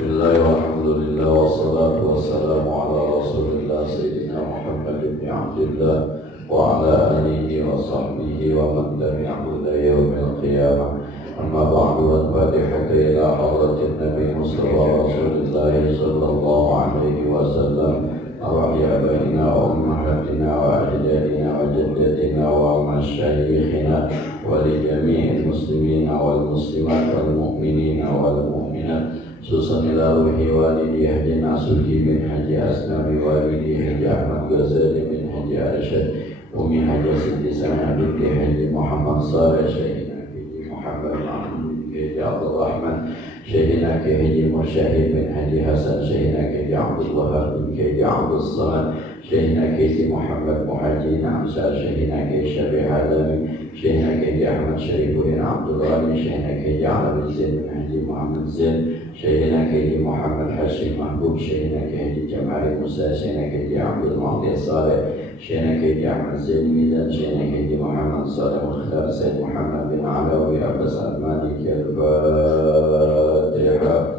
Bismillah walhamdulillah wassalatu wassalamu ala rasulillah Sayyidina Muhammad ibn Abdullah wa ala alihi wa sahbihi wa man tabi'ahu ila yaumil qiyamah. Amma ba'du, al-fatihatu ila hadratin Nabi Mustafa Rasulullah sallallahu alaihi wasallam wa ya baina wa ummahatina wa ajdadina wa jaddatina wa masyayikhina wa li jami'il muslimina wal muslimat wal mu'minina wal mu'minat khususan ila ruhi walidi Haji Nasuhi bin Haji Asnawi walidi Haji Ahmad Ghazali bin Haji Arsyad Umi Haji Siti Sana binti Haji Muhammad Saleh Syekhina Haji Muhammad Mahmud bin Haji Abdul Rahman Syekhina Haji Mursyahid bin Haji Hasan Syekhina Haji Abdul Wahab bin Haji Abdul Samad Syekhina Haji Muhammad Muhaji Namsar Syekhina Haji Syabi Halami Syekhina Haji Ahmad Syarifuddin Abdul Ghani Syekhina Haji Alawi Zain bin Haji Muhammad Zain Syekhina Haji Muhammad Hashim Mahbub Syekhina Haji Jamali Musa Syekhina Haji Abdul Mu'adiyah Saleh Syekhina Haji Ahmad Zain Mizan Syekhina Haji Muhammad Saleh Mukhtar Said Muhammad bin Alawi Abbas Al-Maliki Al-Fatihah.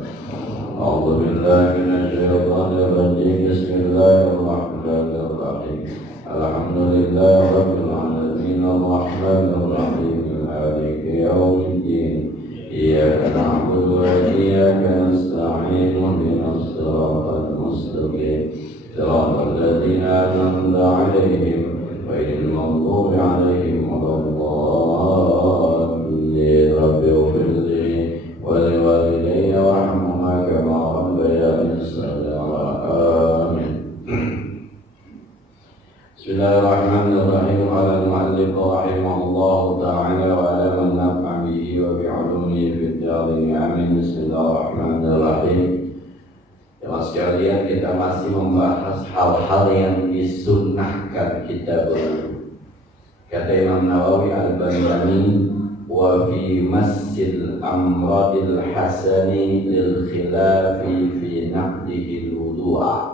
A'udhu billahi minasyaitanir rajim. Bismillahirrahmanirrahim. Alhamdulillah rabbil alamin arrahmanir rahim maliki yaumiddin. Iyyaka na'budu wa iyyaka nasta'in ihdinas siratal mustaqim siratal ladzina an'amta 'alaihim ghairil maghdubi 'alaihim waladdallin. Rabbi ighfirli wa li walidayya warhamhuma kama rabbayani shaghira. Amin. Bismillahirrahmanirrahim. Ala al-mu'allif rahimahullahu ta'ala wa ala man nafa'a bihi wa bi'ulumihi fid dharain. Amin. Bismillahirrahmanirrahim. Jemaah sekalian, kita masih membahas hal-hal yang disunnahkan kita berwudu. Kata Imam Nawawi Al-Bani, wa fi massil amradil hasani lil khilafi fi naqdihi al-wudu'a.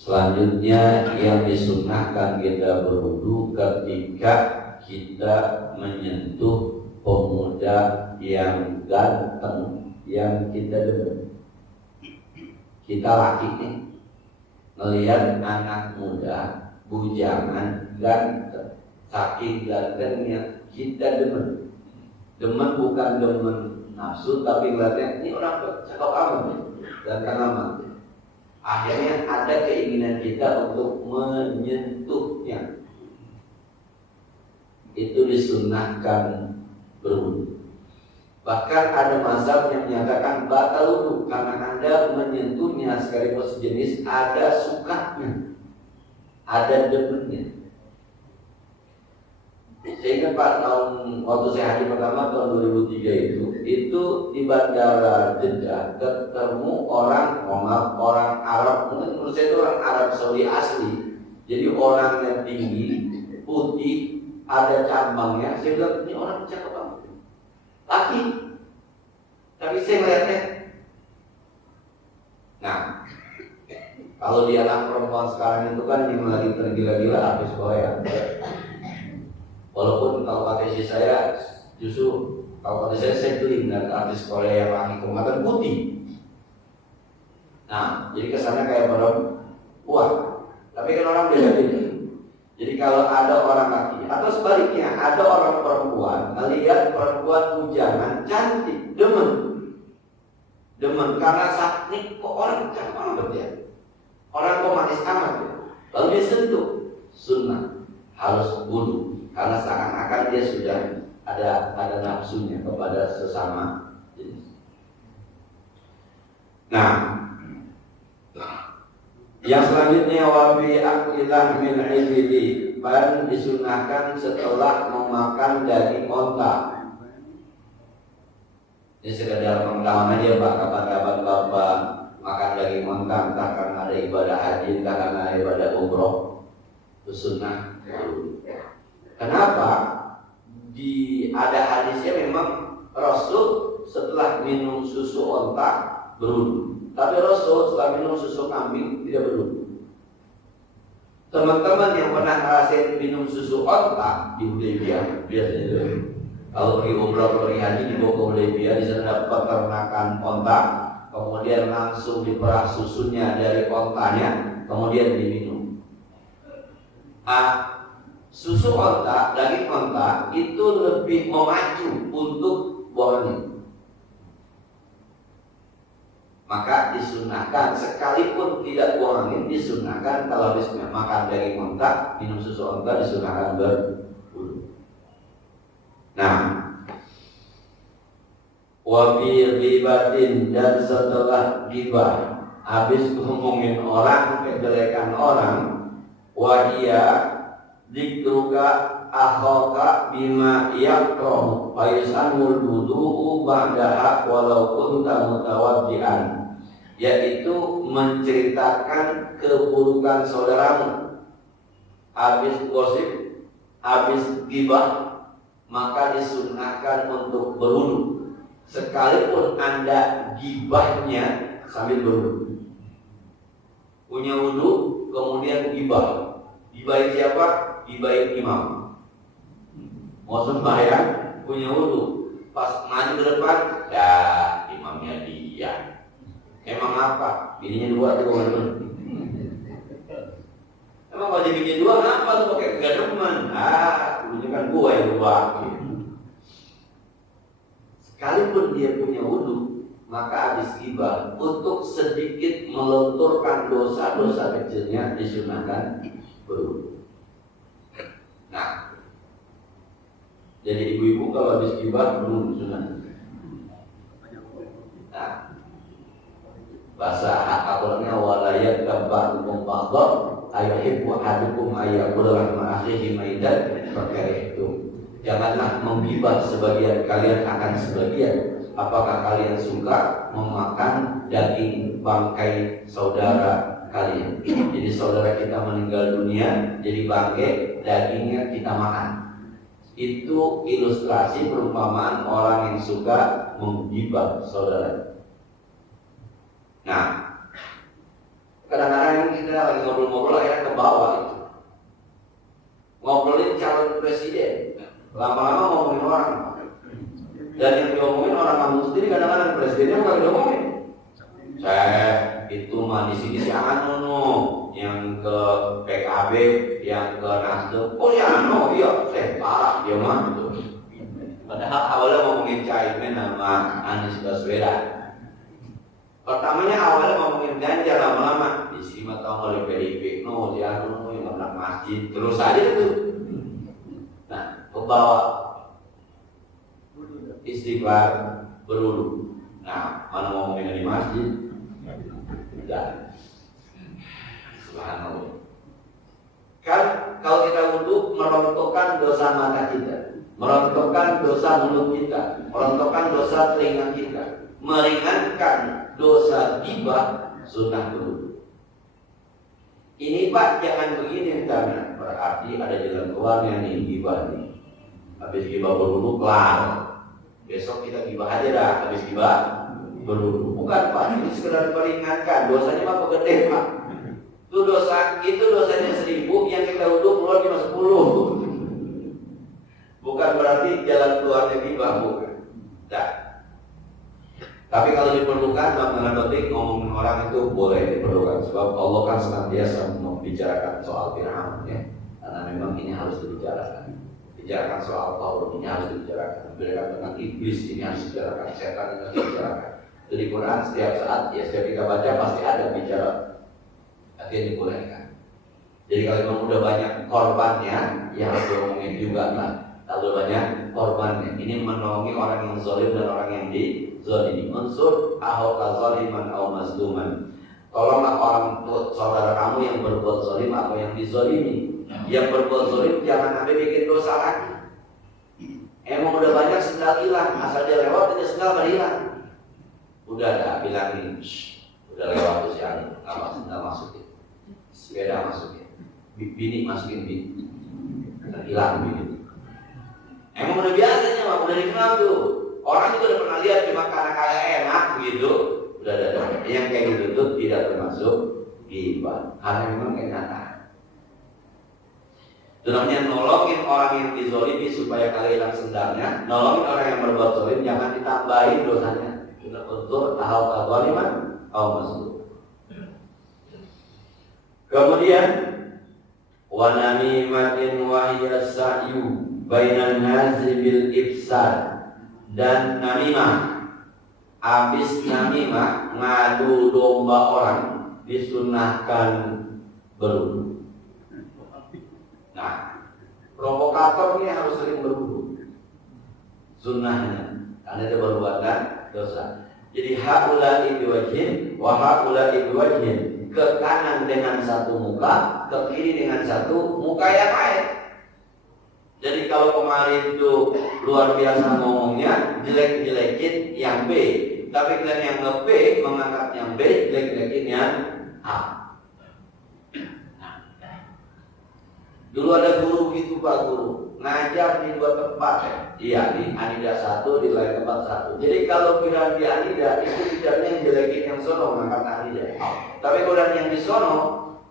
Selanjutnya yang disunnahkan kita berwudu ketika kita menyentuh pemuda yang ganteng yang kita demen. Kita laki nih melihat anak muda bujangan ganteng, saking gantengnya kita demen. Demen bukan demen nafsu, tapi ngeliatnya ini orang cakep amat ganteng amat. Akhirnya ada keinginan kita untuk menyentuhnya. Itu disunnahkan berwudu. Bahkan ada mazhab yang menyatakan batal wudu karena Anda menyentuhnya sekaligus jenis ada sukanya, ada demennya. Sehingga Pak waktu saya haji pertama tahun 2003 itu di Bandara Jeddah ketemu orang Arab, mungkin menurut saya itu orang Arab Saudi asli. Jadi orang yang tinggi, putih, ada cabangnya. Saya bilang ini orang cakep banget, laki. Tapi saya melihatnya, nah kalau di anak perempuan sekarang itu kan yang lagi tergila-gila artis Korea. Walaupun kalau kata istri saya, justru kalau kata saya geli dengan artis Korea yang laki kemarin putih. Nah, jadi kesannya kayak perempuan. Tapi kan orang beda-beda. Jadi kalau ada orang laki atau sebaliknya ada orang perempuan melihat perempuan bujangan cantik, demen karena sakit kok orang cakep banget ya, orang kok manis amat ya, lalu dia sentuh, sunnah harus wudu. Karena seakan-akan dia sudah ada nafsunya kepada sesama jenis. Nah, yang selanjutnya wafi akilah min ibili, dan disunahkan setelah memakan daging onta. Ini sekedar pengetahuan aja Pak, kapan-kapan Bapak makan daging onta, entah karena ada ibadah haji, entah karena ada ibadah umroh, itu sunnah. Kenapa? Ada hadisnya memang Rasul setelah minum susu onta berwudu, tapi Rasul setelah minum susu kambing tidak berwudu. Teman-teman yang pernah ngerasain minum susu onta di Hudaybiyah, biasanya kalau pergi umrah, pergi haji dibawa ke Hudaybiyah, di sana dapat peternakan onta. kemudian langsung diperah susunya dari ontanya, kemudian diminum. Susu onta, daging onta itu lebih memacu untuk buang angin. Maka disunahkan, sekalipun tidak buang angin, disunahkan kalau habis makan daging onta, minum susu onta disunahkan berwudu. Nah, wafi ghibatin, dan setelah ghibah, habis ngomongin orang, kejelekan orang, wahia dzikruka akhaka bima yakrahu fayusanul wudu'u ba'daha walau kunta mutawaddi'an, yaitu menceritakan keburukan saudaramu. Habis gosip, habis ghibah, maka disunahkan untuk berwudu, sekalipun Anda ghibahnya sambil berwudu. Punya wudu kemudian ghibah. Gibahin siapa? Gibahin imam. Mau sembahyang punya wudu, pas maju ke depan, ya imamnya dia. Emang apa? Bininya dua tuh kan? Emang kalau bininya dua apa tuh pakai kegademan? Dulunya kan gua yang dua. Sekalipun dia punya wudu, maka habis ghibah untuk sedikit melunturkan dosa-dosa kecilnya disunahkan berwudu. Nah, jadi ibu-ibu kalau habis ghibah berwudu sunah. Nah, bahasa Al-Qur'annya walayat kabarukum ba'dhar ayuhibbu ahadukum ayyakula ma akhihi maidan fakarihtum. Janganlah menggibah sebagian kalian akan sebagian. Apakah kalian suka memakan daging bangkai saudara kalian? Jadi saudara kita meninggal dunia, jadi bangkai, dagingnya kita makan. Itu ilustrasi perumpamaan orang yang suka menggibah saudara. Nah, kadang-kadang kita lagi ngobrol-ngobrol akhirnya ke bawah itu, ngobrolin calon presiden, lama-lama ngomongin orang, dan yang diomongin orang kampung sendiri, kadang-kadang presidennya nggak diomongin. Saya itu mah di sini si Anu yang ke PKB, yang ke Nasdem. Oh ya Anu, iya, parah dia mah itu. Padahal awalnya ngomongin Caimin sama Anies Baswedan. Pertamanya awalnya ngomongin Ganjar, lama-lama di sini mah tahu oleh PDIP, si Anu yang nggak masjid, terus aja itu. Nah, ke bawah istighfar, berwudu. Nah, mana ngomongin di masjid? Tidak. Subhanallah. Kan kalau kita wudu merontokkan dosa mata kita, merontokkan dosa mulut kita, merontokkan dosa telinga kita, meringankan dosa ghibah, sunnah berwudu. Ini Pak jangan begini karena berarti ada jalan keluarnya nih ghibah nih. Habis ghibah berwudu kelar. Besok kita ghibah aja dah, habis ghibah berwudu. Bukan Pak, ini sekedar meringankan, dosanya mah gede Pak. Itu dosanya 1000, yang kita wudu keluar cuma 10. Bukan berarti jalan keluarnya ghibah, bukan. Nah. Tapi kalau diperlukan dalam tanda petik ngomongin orang itu boleh diperlukan, sebab Allah kan senantiasa membicarakan soal Fir'aun ya. Karena memang ini harus dibicarakan. Bicarakan soal Paul ini harus dibicarakan. Bicarakan tentang iblis ini harus dibicarakan, setan ini harus dibicarakan. Itu di Quran setiap saat ya setiap kita baca pasti ada bicara. Artinya dibolehkan. Jadi kalau memang udah banyak korbannya, ya harus diomongin juga lah. Kalau banyak korbannya, ini menolongi orang yang zalim dan orang yang dizalimi. Unsur ahoka zaliman aw mazluman. Tolonglah orang saudara kamu yang berbuat zalim atau yang dizalimi. Yang berbuat zalim jangan sampai bikin dosa lagi. Emang udah banyak sendal hilang, asal dia lewat itu sendal nggak hilang. Udah ada bilangin, udah lewat tuh si Ani, apa sendal masukin, sepeda masukin, bini masukin bini, hilang bini. Emang udah biasanya mah, udah dikenal tuh. Orang juga udah pernah lihat, cuma karena kayak enak gitu. Udah ada. Yang kayak gitu tuh tidak termasuk ghibah, karena memang kenyataan. Itu namanya nolongin orang yang dizolimi supaya kalian hilang sendalnya. Nolongin orang yang berbuat zalim, jangan ditambahin dosanya. Itu Uzur ahal zaliman atau mazlum. Kemudian wa namimatin wa hiya sa'yu bainan nasi bil ifsad, dan namimah, habis namimah ngadu domba orang, disunahkan berwudu. Nah, provokator ini harus sering berwudu, sunnahnya, karena itu perbuatan dosa. Jadi haula'i biwajhin wa haula'i biwajhin, ke kanan dengan satu muka, ke kiri dengan satu muka yang lain. Jadi kalau kemarin itu luar biasa ngomongnya, jelek-jelekin yang B, tapi kalian yang nge-B mengangkat yang B, jelek-jelekin yang A. Dulu ada guru gitu Pak, guru ngajar di dua tempat ya. Iya, di Anida satu, di lain tempat satu. Jadi kalau kira di Anida itu tidak yang jelekin yang sono ngangkat Anida. Tapi kalau yang di sono,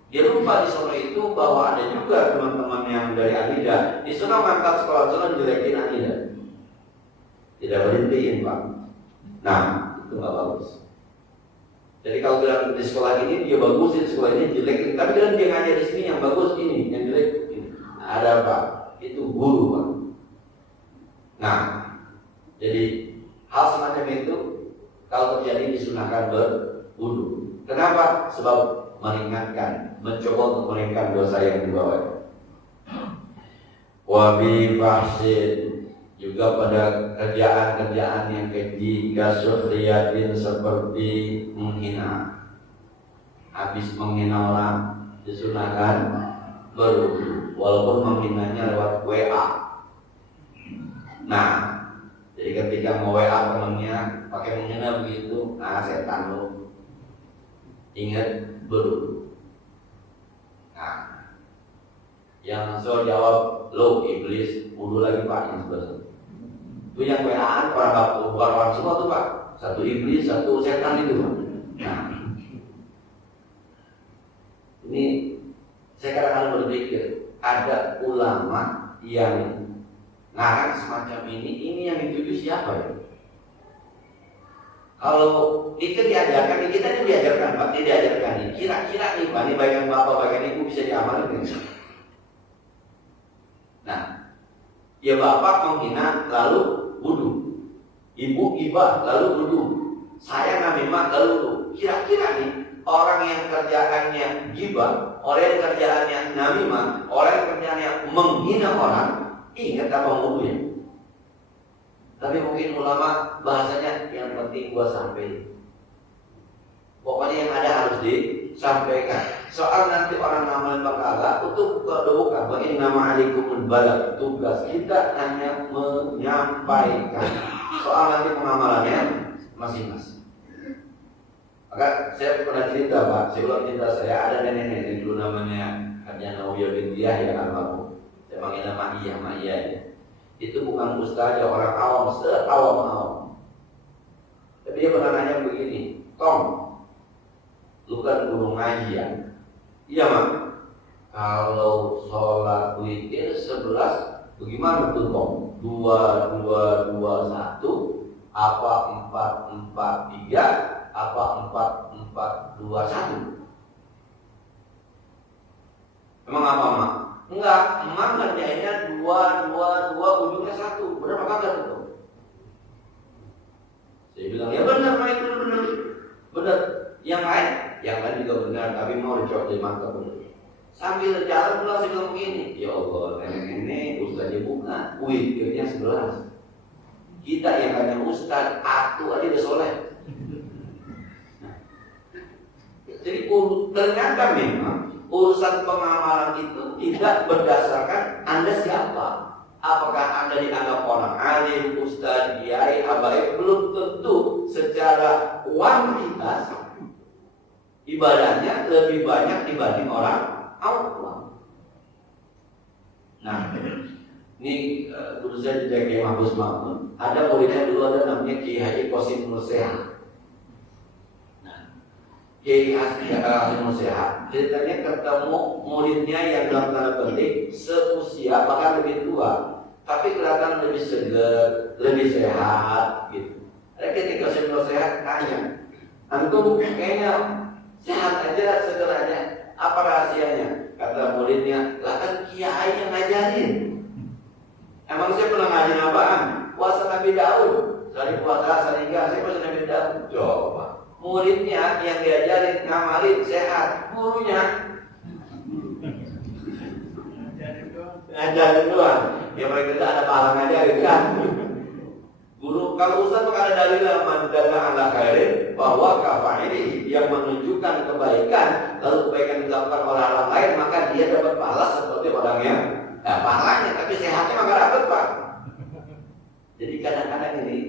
dia lupa di sono itu bahwa ada juga teman-teman yang dari Anida. Di sono ngangkat sekolah sono jelekin Anida. Tidak berhentiin Pak. Nah, itu nggak bagus. Jadi kalau bilang di sekolah ini dia bagusin, sekolah ini jelekin. Tapi kan dia ngajar di sini yang bagus ini, yang jelek ini. Ada Pak. Itu guru Pak. Nah, jadi hal semacam itu kalau terjadi disunahkan berwudu. Kenapa? Sebab meringankan, mencoba untuk meringankan dosa yang dibawa. Wabi fahsin, juga pada kerjaan-kerjaan yang keji, kasuhriyatin, seperti menghina. Habis menghina orang disunahkan berwudu, walaupun menghinanya lewat WA. Nah, jadi ketika mau WA temannya pakai menghina begitu, nah setan lo, ingat berwudu. Nah, yang so jawab lo iblis, wudu lagi Pak, yang sebelah. Itu yang WA-an orang semua tuh Pak, satu iblis, satu setan itu Pak. Nah, ini saya kadang-kadang berpikir, ada ulama yang ngarang semacam ini yang dituju siapa ya? Kalau itu diajarkan, kita ini diajarkan Pak, ini diajarkan nih. Kira-kira nih Pak, ini bagian bapak, bagian ibu bisa diamalkan. Nah, ya bapak menghina lalu wudu, ibu gibah lalu wudu, saya namimah lalu wudu. Kira-kira nih orang yang kerjaannya gibah, orang yang kerjaannya namimah, orang yang kerjaannya menghina orang, ingat apa wudunya? Tapi mungkin ulama bahasanya yang penting gua sampai. Pokoknya yang ada harus disampaikan. Soal nanti orang ngamalin bakal itu bukan. Bagi nama alikumul balagh, tugas kita hanya menyampaikan. Soal nanti pengamalannya masing-masing. Maka saya pernah cerita Pak, saya ulang cerita saya, ada nenek-nenek dulu namanya Hadjana Uya binti Yahya almarhum. Saya panggil nama Iya ya. Itu bukan ustaz, orang awam, awam. Tapi dia pernah nanya begini, Tom, lu kan guru ngaji ya? Iya Mak. Kalau sholat witir 11, bagaimana tuh Tom? 2, 2, 2, 1, apa 4, 4, 3, apa 4, 4, 2, 1? Emang apa Mak? Enggak, emang ngerjainnya 2, 2, 2, ujungnya 1. Benar apa kagak itu? Saya bilang, ya benar Mak, itu benar. Yang lain juga benar, tapi mau dicoba di mantap benar. Sambil jalan pula saya bilang begini, ya Allah, nenek-nenek, ustaznya bukan, witirnya 11. Kita yang hanya ustaz, atu aja udah soleh. Jadi ternyata memang urusan pengamalan itu tidak berdasarkan Anda siapa. Apakah Anda dianggap orang alim, ustaz, kiai, habaib, belum tentu secara kuantitas ibadahnya lebih banyak dibanding orang awam. Nah, ini dulu saya di Kiai Mahfuz Mahmud, ada muridnya dulu ada namanya Kiai Haji Qasim Nursehat. Kiai Hasim Sehat, ceritanya ketemu muridnya yang dalam tanda petik seusia bahkan lebih tua, tapi kelihatan lebih segar, lebih sehat gitu. Ketika Hasim Sehat Antum kayaknya sehat aja, seger aja. Apa rahasianya? Kata muridnya, lah kan kiai yang ngajarin. Emang saya pernah ngajarin apaan? Puasa Nabi Daud. Dari puasa sehingga saya puasa Nabi Daud. Coba. Muridnya yang diajarin ngamalin sehat, gurunya ngajarin doang. Ya mereka ada pahala ngajarin kan. Guru kalau ustaz tuh ada dalil man dalla ala khairin bahwa kafa'ili yang menunjukkan kebaikan lalu kebaikan dilakukan oleh orang lain maka dia dapat pahala seperti orang yang pahalanya tapi sehatnya maka dapat Pak. Jadi kadang-kadang ini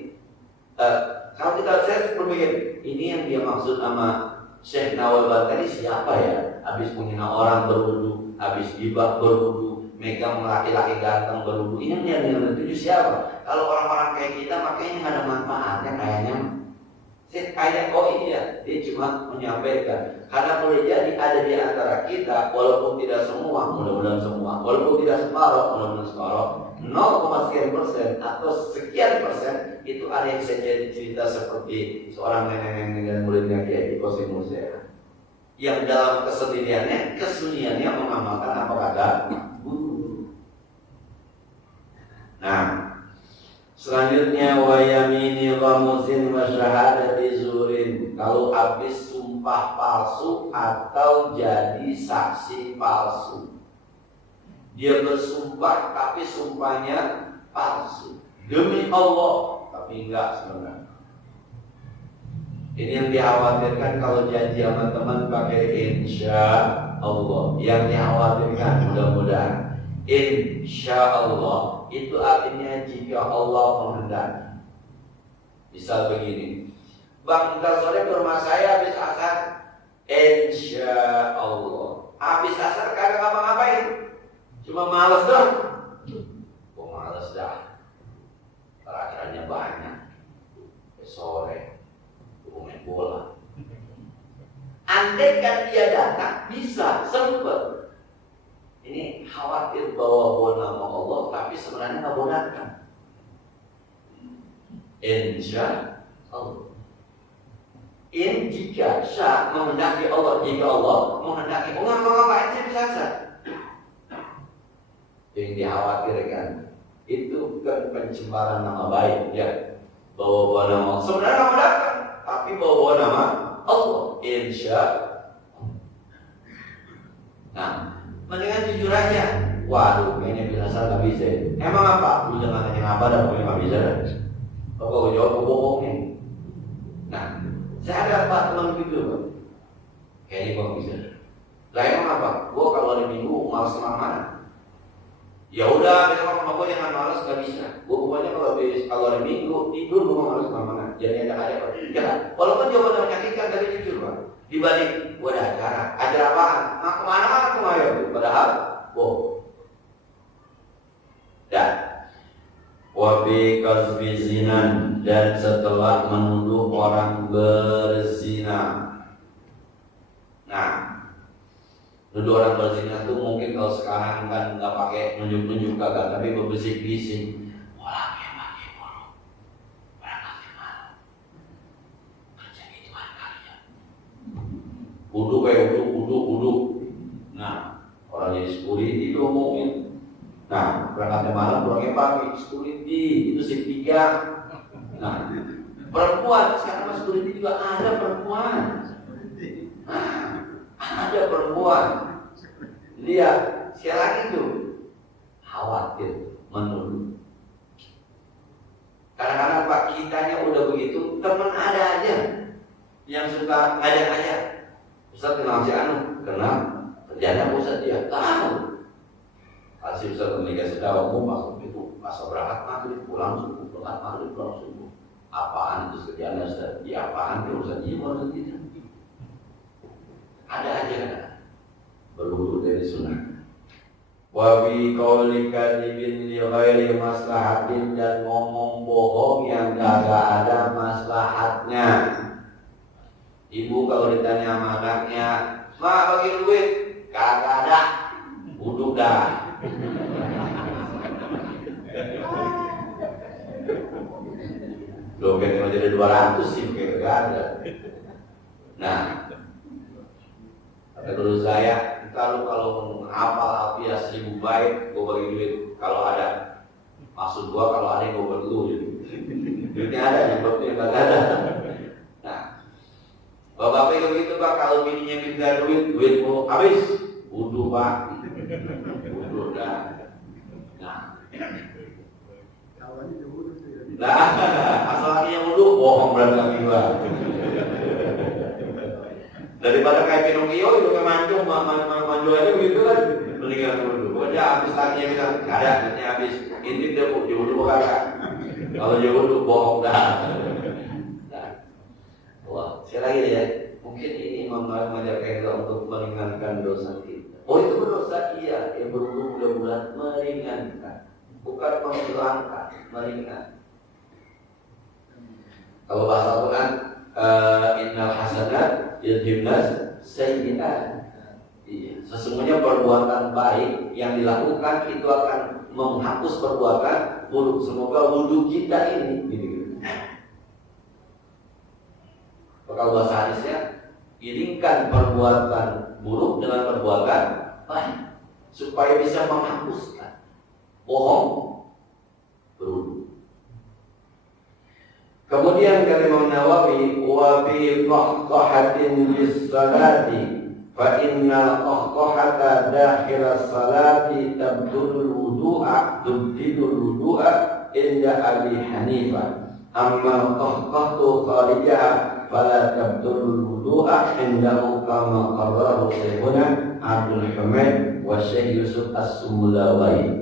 kalau kita saya berpikir ini yang dia maksud sama Syekh Nawal tadi siapa ya? Habis menghina orang berwudu, habis gibah berwudu, megang laki-laki ganteng berwudu. Ini yang dituju siapa? Kalau orang-orang kayak kita makanya nggak ada manfaatnya kayaknya. Kayak iya, dia cuma menyampaikan. Karena boleh jadi ada di antara kita, walaupun tidak semua, mudah-mudahan semua, walaupun tidak separuh, mudah-mudahan separuh, 0,sekian% atau sekian persen itu ada yang bisa jadi cerita seperti seorang nenek dengan muridnya kayak di Kosim Musya yang dalam kesendiriannya, kesunyiannya mengamalkan apa kata guru. Nah, selanjutnya wa yamini ghamuzin wa syahadati zurin. Kalau habis sumpah palsu atau jadi saksi palsu. Dia bersumpah tapi sumpahnya palsu. Demi Allah tapi enggak sebenarnya. Ini yang dikhawatirkan kalau janji sama teman pakai insya Allah. Yang dikhawatirkan mudah-mudahan insya Allah itu artinya jika Allah menghendaki. Misal begini, Bang, ntar sore ke rumah saya habis asar, insya Allah. Habis asar kagak ngapa-ngapain, cuma males doang. Kok males dah? Parkirannya banyak. Sore, main bola. Andai kan dia datang, bisa sempet. Ini khawatir bawa nama Allah, tapi sebenarnya nggak bonakan. Insya Allah. In jika sya menghendaki Allah, jika Allah menghendaki Allah ngapain sih bisa saja. Yang dikhawatirkan itu kan pencemaran nama baik ya. Bawa nama Allah. Sebenarnya nggak bonakan, tapi bawa nama Allah. Insya Allah. Nah, mendingan jujur aja. Waduh, kayaknya biasa nggak bisa. Emang apa? Lu jangan tanya apa dah, pokoknya nggak bisa. Kalau jawab gue bohongin. Nah, saya ada Pak teman gitu, Pak. Kayaknya gue nggak bisa. Lah emang apa? Gue kalau hari Minggu malas kemana-mana. Ya udah, besok sama gue jangan malas, nggak bisa. Gue pokoknya kalau hari Minggu tidur gue malas kemana-mana. Jadi ada ya kan? Walaupun jawaban menyakitkan tapi jujur, Pak. Dibanding gue ada acara apaan? Nah, kemana-mana tuh ayo. Padahal, dan wabi kasbi zinan, dan setelah menuduh orang berzina. Nah, nuduh orang berzina itu mungkin kalau sekarang kan nggak pakai nunjuk-nunjuk kagak, tapi berbisik-bisik. Orang yang pakai bolu, berangkat malam, kerja ituan kalian. Wudu. Nah, orang jadi security itu ngomongin. Nah, berangkatnya malam, pulangnya pagi, security itu shift 3. Nah, perempuan, sekarang security juga ada perempuan. Nah, ada perempuan. Lihat, sekali lagi tuh khawatir, menuduh. Kadang-kadang Pak kitanya udah begitu, teman ada aja yang suka ngajak-ngajak. Ustaz kenal si Anu, kenal, kerjanya Ustaz dia tahu. Kasih Ustaz menikah sedang masuk itu, masa berangkat maghrib pulang subuh, berangkat maghrib pulang subuh. Apaan itu kerjanya Ustaz? Ya apaan itu Ustaz jiwa Ustaz tidak. Ada aja kan? Berwudu dari sunnah. Wa bi qauli kadzibin li ghairi maslahatin, dan ngomong bohong yang kagak ada maslahatnya. Ibu kalau ditanya sama anaknya, "Ma bagi duit?" Kagak ada. Wudu dah. Dompet cuma jadi 200 sih, kagak ada. Nah, kata guru saya, kalau hafal Alfiah 1000 bait, gue bagi duit. Kalau ada, maksud gue kalau ada gue bagi dulu. Duitnya ada, nyebabnya nggak ada. Nah, bapak itu begitu Pak, kalau bininya minta duit mau habis, wudu Pak, wudu dah. Nah, asal yang wudu bohong berarti lagi Pak. Daripada kayak Pinocchio itu kayak manjo aja begitu kan, mendingan wudu. Pokoknya habis lagi bilang nggak ada, nanti habis. Intip dia wudu kagak. Kalau dia wudu bohong dah. Wah, sekali lagi ya, mungkin ini mengajarkan kita untuk meringankan dosa kita. Oh itu berdosa iya, yang berwudu bulan-bulan meringankan, bukan menghilangkan, meringankan. Kalau bahasa Al-Quran, innal hasanat yudhibnas sayyi'at. Iya, sesungguhnya perbuatan baik yang dilakukan itu akan menghapus perbuatan buruk. Semoga wudu kita ini gitu. Kalau bahasa hadisnya, iringkan perbuatan buruk dengan perbuatan baik supaya bisa menghapuskan bohong berwudu. Kemudian kata Imam Nawawi, wa bi qahqahatin bis salati fa inna qahqahata dakhil as-salati tabdulul wudu'a inda Abi Hanifah. Amma qahqahtu kharijah fala tabdulul wudu'a indahu kama qarrahu Syekhuna Abdul Hamid wa Syekh Yusuf As-Sumulawi.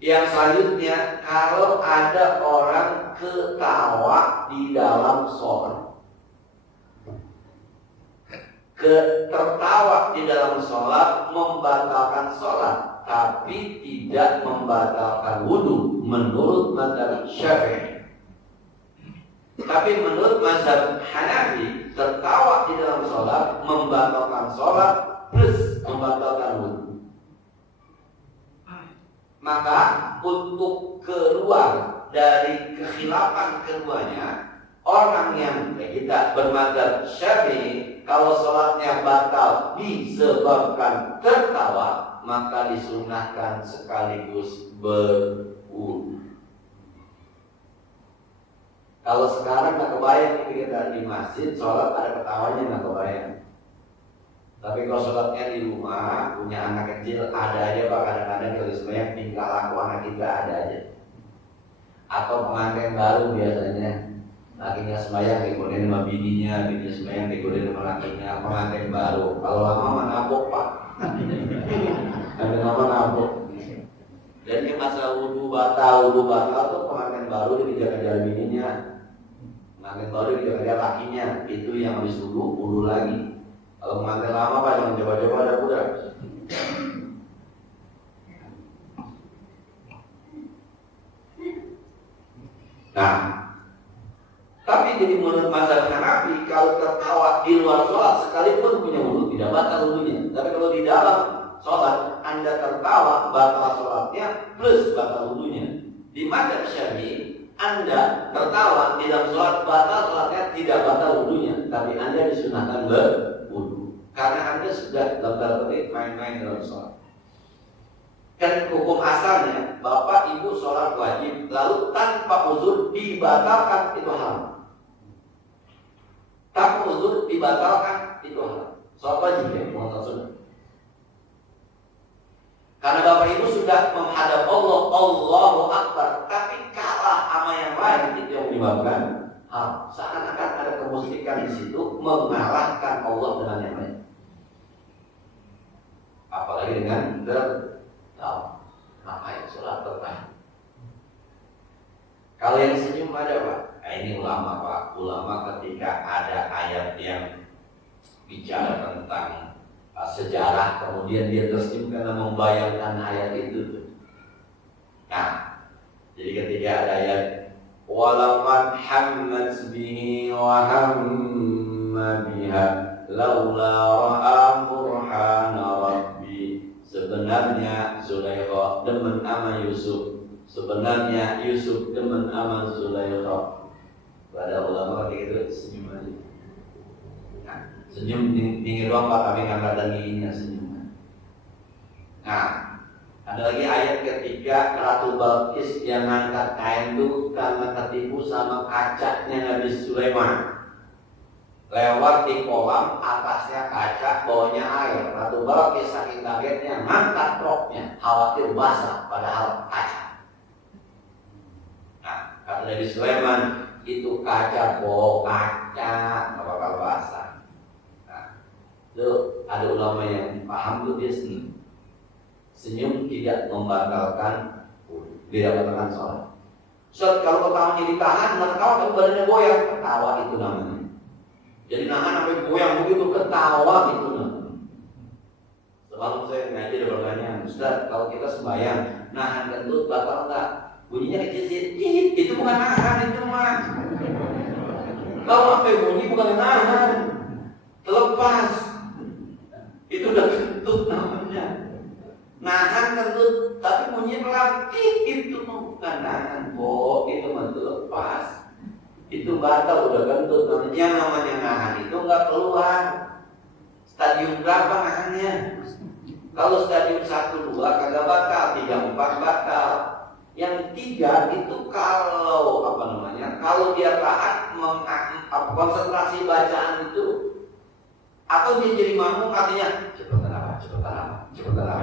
Yang selanjutnya, kalau ada orang ketawa di dalam sholat, tertawa di dalam sholat membatalkan sholat, tapi tidak membatalkan wudu menurut mazhab Syafi'i. Tapi menurut mazhab Hanafi, tertawa di dalam sholat membatalkan sholat plus membatalkan wudu. Maka untuk keluar dari kekhilafan keduanya, orang yang kita bermadzhab Syafi'i, kalau sholatnya batal disebabkan tertawa, maka disunahkan sekaligus berwudu. Kalau sekarang nggak kebayang ini kita di masjid sholat ada ketawanya, nggak kebayang. Tapi kalau sholatnya di rumah, punya anak kecil, ada aja Pak, kadang-kadang kalau sebenarnya tingkah laku anak kita ada aja. Atau pengantin baru biasanya, lakinya sembahyang digodain sama bininya sembahyang digodain sama lakinya, pengantin baru. Kalau lama mah nabok Pak, ada nama nabok. Dan ini masa wudu batal tuh pengantin baru dikejar-kejar bininya, pengantin baru dikejar-kejar lakinya, itu yang habis wudu lagi. Kalau pengantin lama Pak, jangan coba-coba ada budak. Nah, tapi jadi menurut mazhab Hanafi, kalau tertawa di luar sholat sekalipun punya wudu tidak batal wudunya. Tapi kalau di dalam sholat Anda tertawa, batal sholatnya plus batal wudunya. Di mazhab Syafi'i, Anda tertawa di dalam sholat, batal sholatnya tidak batal wudunya, tapi Anda disunahkan berwudu karena Anda sudah dalam tanda petik main-main dalam sholat. Kan hukum asalnya bapak ibu sholat wajib lalu tanpa uzur dibatalkan, itu haram. Tanpa uzur dibatalkan, itu haram. Sholat wajib ya, mohon sunnah. Karena bapak ibu sudah menghadap Allah, Allahu Akbar, tapi kalah sama yang lain, itu yang menyebabkan haram. Seakan-akan ada kemusyrikan di situ, mengalahkan Allah dengan yang lain. Apalagi dengan tertawa, makanya sholat tertawa. Kalau yang senyum ada Pak, ini ulama Pak. Ulama ketika ada ayat yang bicara tentang sejarah, kemudian dia tersenyum karena membayangkan ayat itu. Nah, jadi ketika ada ayat walaqad hammat bihi wa hamma biha laula ra'a burhana rabbi. Sebenarnya Zulaikha demen ama Yusuf. Sebenarnya Yusuf demen ama Zulaikha. Pada ulama ketika itu senyum aja. Nah, senyum dingin doang Pak, tapi nggak ada dinginnya senyum. Nah, ada lagi ayat ketiga, Ratu Balkis yang ngangkat kain itu karena ketipu sama kacanya Nabi Sulaiman. Lewat di kolam, atasnya kaca, bawahnya air. Ratu Balkis saking kagetnya ngangkat roknya, khawatir basah padahal kaca. Nah, kata Nabi Sulaiman, itu kaca kaca, nggak bakal basah. Nah, itu ada ulama yang paham tuh dia senyum. Senyum tidak membatalkan tidak membatalkan sholat. So, kalau ketawanya ditahan, nggak ketawa tapi badannya goyang, ketawa itu namanya. Jadi nahan sampai goyang begitu, ketawa itu namanya. Semalam saya ngaji ada pertanyaan, Ustaz, kalau kita sembahyang nahan kentut batal nggak? Bunyinya kecil sedikit, itu bukan nahan itu mah. Kalau sampai bunyi bukan nahan, terlepas. Itu udah kentut namanya. Nahan kentut, tapi bunyi pelan, itu bukan nahan, itu mah lepas. Itu batal udah kentut. Yang namanya nahan itu nggak keluar. Stadium berapa nahannya? Kalau stadium 1, 2 kagak batal, 3, 4 batal. Yang 3 itu kalau kalau dia taat konsentrasi bacaan itu, atau dia jadi mampu artinya cepetan apa.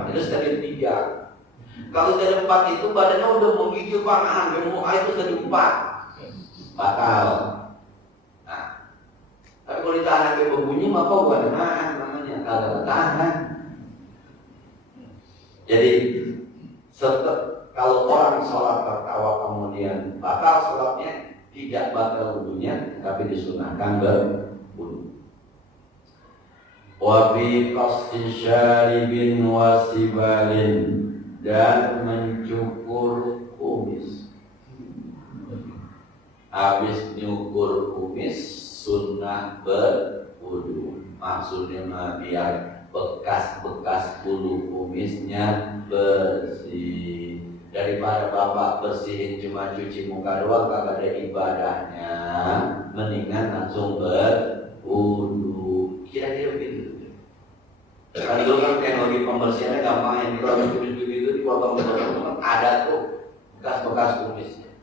Itu stadium 3. Kalau stadium 4 itu badannya udah menggigil panahan, itu stadium 4 batal. Nah, tapi kalau ditahan sampai berbunyi maka bukan nahan namanya, kagak tahan. Jadi kalau orang sholat tertawa kemudian batal sholatnya, tidak batal wudunya, tapi disunahkan berwudu. Wa fi qasdi syaribin wasibalin, dan mencukur kumis. Habis nyukur kumis sunnah berwudu. Maksudnya biar bekas-bekas bulu kumisnya bersih. Daripada bapak bersihin cuma cuci muka doang kagak ada ibadahnya, mendingan langsung berwudu. Kira-kira begitu. Kan dulu kan teknologi pembersihannya gampang, yang kalau begitu dipotong-potong ada tuh bekas-bekas kumisnya.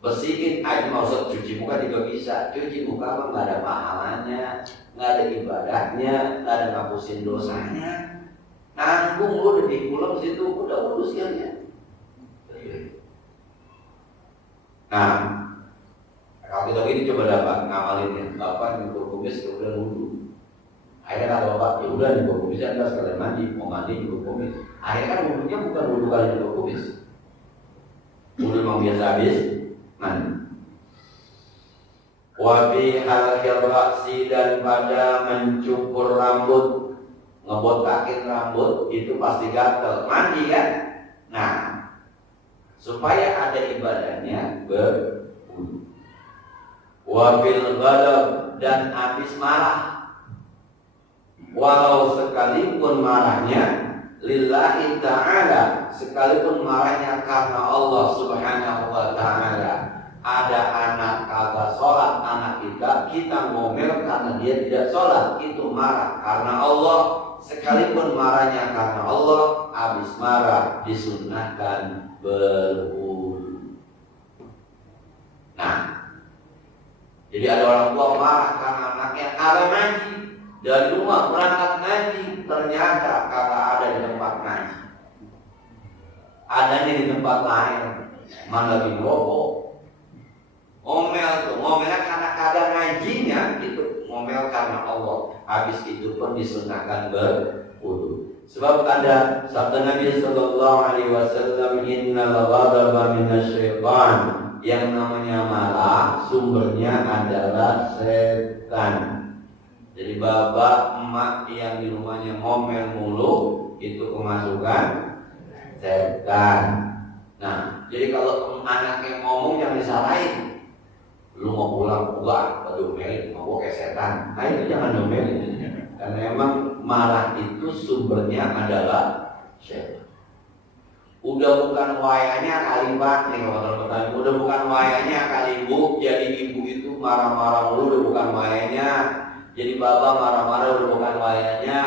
Bersihin aja, maksud cuci muka juga bisa. Cuci muka mah nggak ada pahalanya, nggak ada ibadahnya, nggak ada ngapusin dosanya. Nanggung lu udah di pulang situ, udah urus sekalian. Nah, kalau kita gini coba dapat ngamalinnya. Bapak nyukur kumis kemudian wudu. Akhirnya kata bapak, ya udah nyukur kumisnya enggak sekalian mandi, mau mandi nyukur kumis. Akhirnya kan wudunya bukan wudu kali nyukur kumis. Wudu memang biasa habis mandi. Wa fi halqil ra'si, dan pada mencukur rambut, ngebotakin rambut itu pasti gatel, mandi kan? Nah, supaya ada ibadahnya berwudu. Wa fil ghadab, dan habis marah, walau sekalipun marahnya lillahi ta'ala, sekalipun marahnya karena Allah subhanahu wa ta'ala. Ada anak kagak sholat, anak kita ngomel karena dia tidak sholat, itu marah karena Allah. Sekalipun marahnya karena Allah, habis marah disunnahkan berwudu. Nah, jadi ada orang tua marah karena anaknya kagak ngaji, dari rumah berangkat ngaji, ternyata kagak ada di tempat ngaji, adanya di tempat lain, mana lagi ngerokok. Ngomelnya karena kagak ngajinya, itu ngomel karena Allah. Habis itu pun disunahkan berwudu. Sebab ada sabda Nabi sallallahu alaihi wasallam, innal ghadaba minasyaitan, yang namanya marah sumbernya adalah setan. Jadi bapak emak yang di rumahnya ngomel mulu, itu kemasukan setan. Nah, jadi kalau anaknya ngomong jangan disalahin. Lu mau pulang enggak, domelin, mau kayak setan. Nah itu jangan domelin. Karena emang marah itu sumbernya adalah setan. Udah bukan wayanya kali Pak, nih kalau udah bukan wayanya kali Bu. Jadi ibu itu marah-marah mulu, udah bukan wayanya. Jadi baba marah-marah udah bukan wayanya.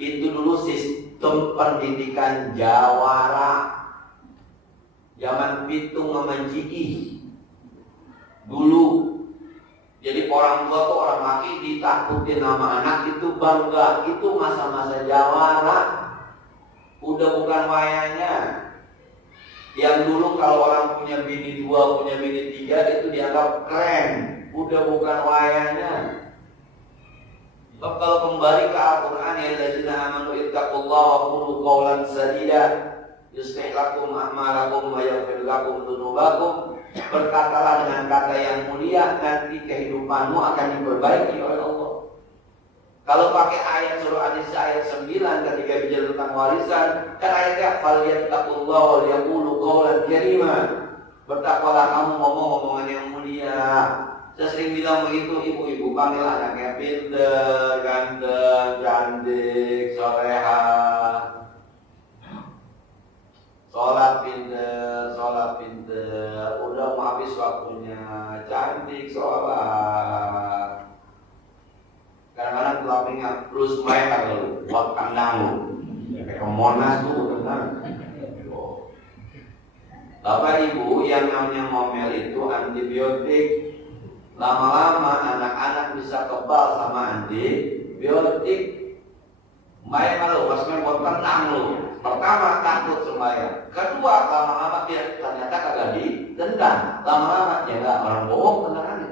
Itu dulu sistem pendidikan Jawara. Zaman Pitung sama Ciki dulu. Jadi orang tua tuh orang laki ditakutin nama anak itu bangga. Itu masa-masa Jawara. Udah bukan wayanya. Yang dulu kalau orang punya bini 2, punya bini 3 itu dianggap keren. Udah bukan wayanya. Sebab kalau kembali ke Al-Quran, ya alladzina amanu ittaqullaha wa qulu qawlan sadida yuslih lakum a'malakum wa yaghfir lakum dzunubakum. Berkatalah dengan kata yang mulia, nanti kehidupanmu akan diperbaiki oleh Allah. Kalau pakai ayat surah An-Nisa ayat 9 ketika bicara tentang warisan, kan ayatnya falyattaqullaha wa yaqulu qawlan karima. Bertakwalah kamu ngomong omongan yang mulia. Saya sering bilang begitu, ibu-ibu panggil anaknya pinter, ganteng, cantik, soleha. Sholat pinter, udah mau habis waktunya, cantik sholat. Kadang-kadang pulang ingat, terus main lu, buat kandang lu, kayak Monas tuh tenang. Bapak Ibu, yang namanya ngomel itu antibiotik. Lama-lama anak-anak bisa kebal sama antibiotik. Main lu, pas main buat kandang lu. Pertama takut sembahyang, kedua lama-lama dia ternyata kagak ditendang, lama-lama ya enggak, orang bohong tendangannya.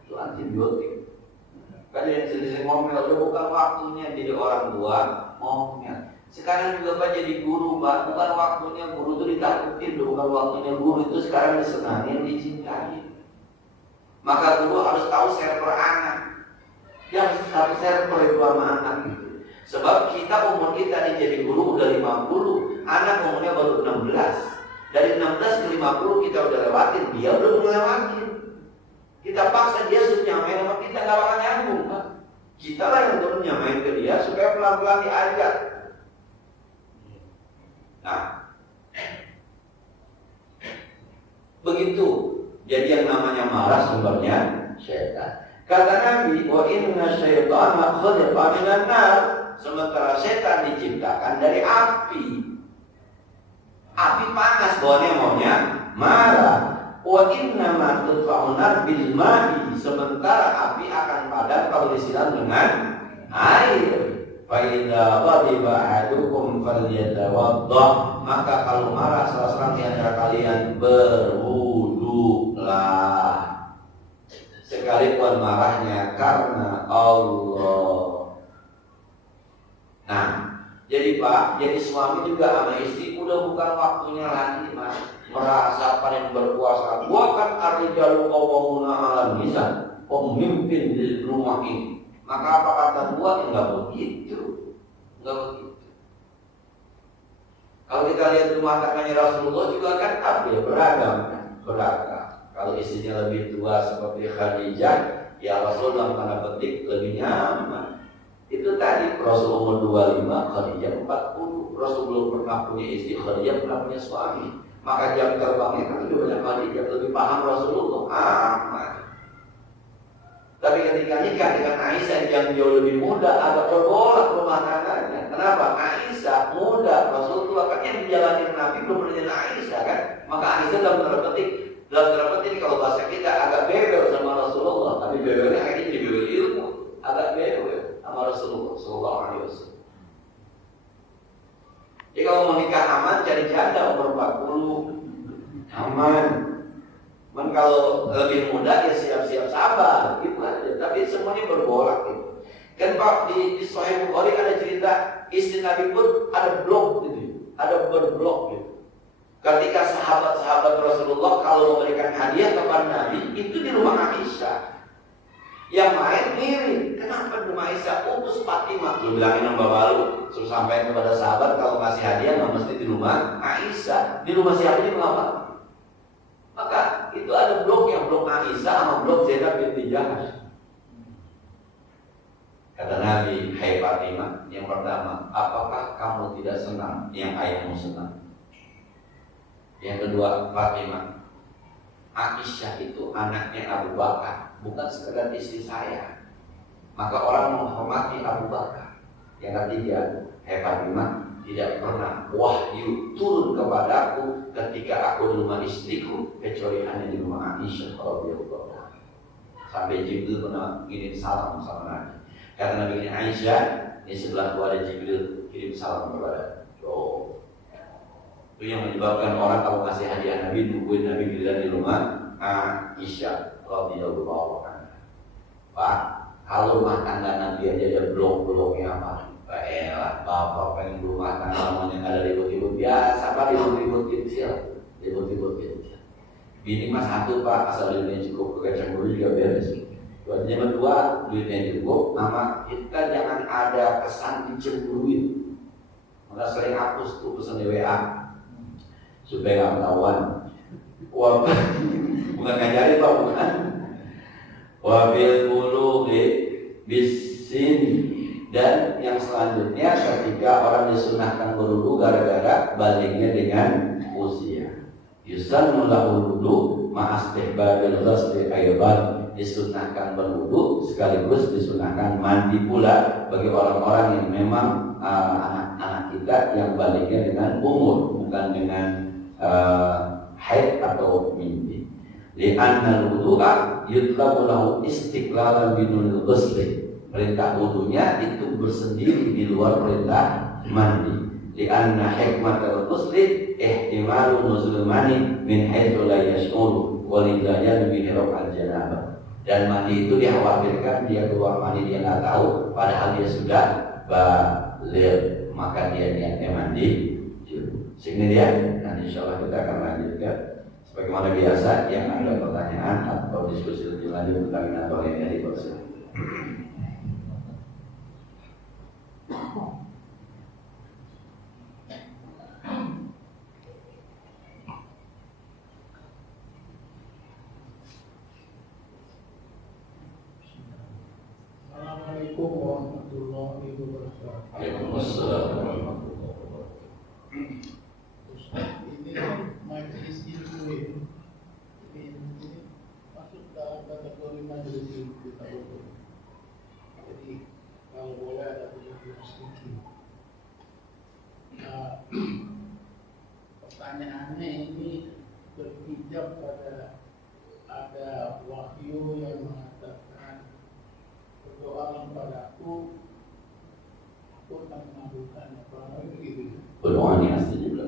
Itu antibiotik. Kan yang sering ngomel, udah bukan waktunya jadi orang tua ngomel. Sekarang juga Pak jadi guru Pak, bukan waktunya guru itu ditakutin, bukan waktunya guru itu sekarang disenangin, dicintai. Maka guru harus tahu server anak, yang harus server itu sama anak itu. Sebab kita umur kita nih jadi guru udah 50, anak umurnya baru 16. Dari 16 ke 50 kita udah lewatin, dia belum ngelewatin. Kita paksa dia suruh nyamain sama kita, gak bakal nyambung Pak. Kita lah yang turun nyamain ke dia supaya pelan-pelan diajak. Nah, begitu. Jadi yang namanya marah sumbernya syaitan. Kata Nabi, wa inna syaitana khuliqa minan nar. Sementara setan diciptakan dari api. Api panas, bawahnya maunya marah. Wa inna ma tudfa'un nar bil ma'i. Sementara api akan padam kalau disiram dengan air. Fa idza ghadiba ahadukum falyatawaddah. Maka kalau marah salah seorang di antara kalian berwudulah. Sekalipun marahnya karena Allah. Nah, jadi Pak, jadi suami juga sama istri udah bukan waktunya lagi Mas merasa paling berkuasa. Gua kan ar-rijalu qawwamuna 'alan nisa, pemimpin di rumah ini. Maka apa kata gua? Enggak begitu. Enggak begitu. Kalau kita lihat rumah tangganya Rasulullah juga kan beragam kan? Beragam. Kalau istrinya lebih tua seperti Khadijah, ya Rasul dalam tanda petik lebih nyaman. Itu tadi Rasul umur 25, Khadijah 40. Rasul belum pernah punya istri, Khadijah pernah punya suami. Maka jam terbangnya kan lebih banyak Khadijah, lebih paham Rasulullah aman. Tapi ketika nikah dengan Aisyah yang jauh lebih muda, agak bergolak rumah tangganya. Kenapa? Aisyah muda, Rasulullah kan yang menjalani Nabi belum menjalani Aisyah kan. Maka Aisyah dalam tanda petik kalau bahasa kita agak bebel sama Rasulullah, tapi bebelnya akhirnya jadi bebel ilmu, agak bebel sama Rasulullah Sallallahu Alaihi Wasallam. Jadi kalau mau nikah aman, cari janda umur 40 aman. Man kalau lebih muda ya siap-siap sabar, gitu aja. Tapi semuanya berbolak gitu. Kan Pak di Sahih Bukhari ada cerita istri Nabi pun ada blok gitu, ada berblok gitu. Ketika sahabat-sahabat Rasulullah kalau memberikan hadiah kepada Nabi itu di rumah Aisyah. Yang lain mirip, kenapa di rumah Aisyah? Utus Fatimah, lu bilangin sama bapak lu, suruh sampaikan kepada sahabat kalau ngasih hadiah nggak mesti di rumah Aisyah. Di rumah siapa ini mengapa? Maka itu ada blok yang blok Aisyah sama blok Zainab binti Jahash. Kata Nabi, hai Fatimah, yang pertama, apakah kamu tidak senang yang ayahmu senang? Yang kedua, Fatimah, Aisyah itu anaknya Abu Bakar, bukan sekedar istri saya. maka orang menghormati Abu Bakar. Yang ketiga, Fatimah, tidak pernah wahyu turun kepadaku ketika aku di rumah istriku kecuali hanya di rumah Aisyah radhiyallahu anha. Sampai Jibril pernah kirim salam sama Nabi. Karena Nabi ini Aisyah, di sebelah ada Jibril kirim salam kepada. Itu yang menyebabkan orang kalau kasih hadiah Nabi nungguin Nabi giliran di rumah Aisyah radhiyallahu anha. Pak, kalau rumah tangga Nabi aja ada blok-bloknya apa? Elah, bapak pengen rumah tangga namanya nggak ada ribut-ribut biasa, Pak, ribut-ribut kecil. Bini mas satu, Pak, asal duitnya cukup, kekacang dulu juga beres. Yang kedua, duitnya cukup, nama kita jangan ada kesan dicemburuin. Maka sering hapus tuh pesan di WA supaya nggak ketahuan. Bukan ngajarin, Pak, bukan. Wabil bulughi bisin. Dan yang selanjutnya ketika orang disunahkan berwudu gara-gara baliknya dengan usia. Yusannu lahu wudu ma'astihbabil ghusli aydan, disunahkan berwudu sekaligus disunahkan mandi pula bagi orang-orang yang memang anak-anak kita yang baliknya dengan umur, bukan dengan haid atau mimpi. Li'anna al-wudu'a yutlabu lahu istiqlalan binul ghusli. Perintah wudunya itu bersendiri di luar perintah mandi. Li'anna hikmatul ghusli ihtimalu nuzul mani min haitsu la yash'uru wa lidaya bi al janabah. Dan mandi itu dikhawatirkan dia keluar mandi dia nggak tahu, padahal dia sudah baligh, maka dia niatnya mandi. Sehingga dia, nanti insyaallah kita akan lanjutkan. Sebagaimana biasa, yang ada pertanyaan atau diskusi lebih lanjut tentang atau lainnya dipersilakan. Assalamualaikum warahmatullahi wabarakatuh. Waalaikumsalam warahmatullahi wabarakatuh. Ini majelis ilmu ini masuk dalam kategori majelis ilmu kita betul. Jadi kalau boleh ada beberapa sedikit. Pertanyaannya ini berhijab pada ada wahyu yang mengatakan berdoa kepadaku, aku akan mengabulkannya. Kurang lebih begitu. Berdoa nih asli juga.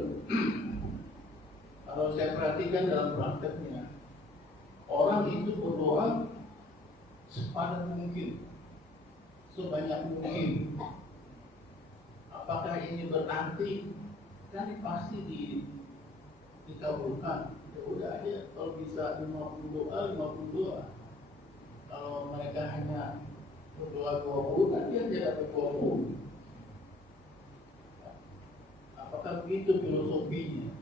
Kalau saya perhatikan dalam prakteknya, orang itu berdoa sepadan mungkin, sebanyak mungkin. Apakah ini berarti kan pasti dikabulkan? Ya udah aja, kalau bisa 50 doa, 50 doa. Kalau mereka hanya berdoa 20, nanti dia dapat 20. Apakah begitu filosofinya?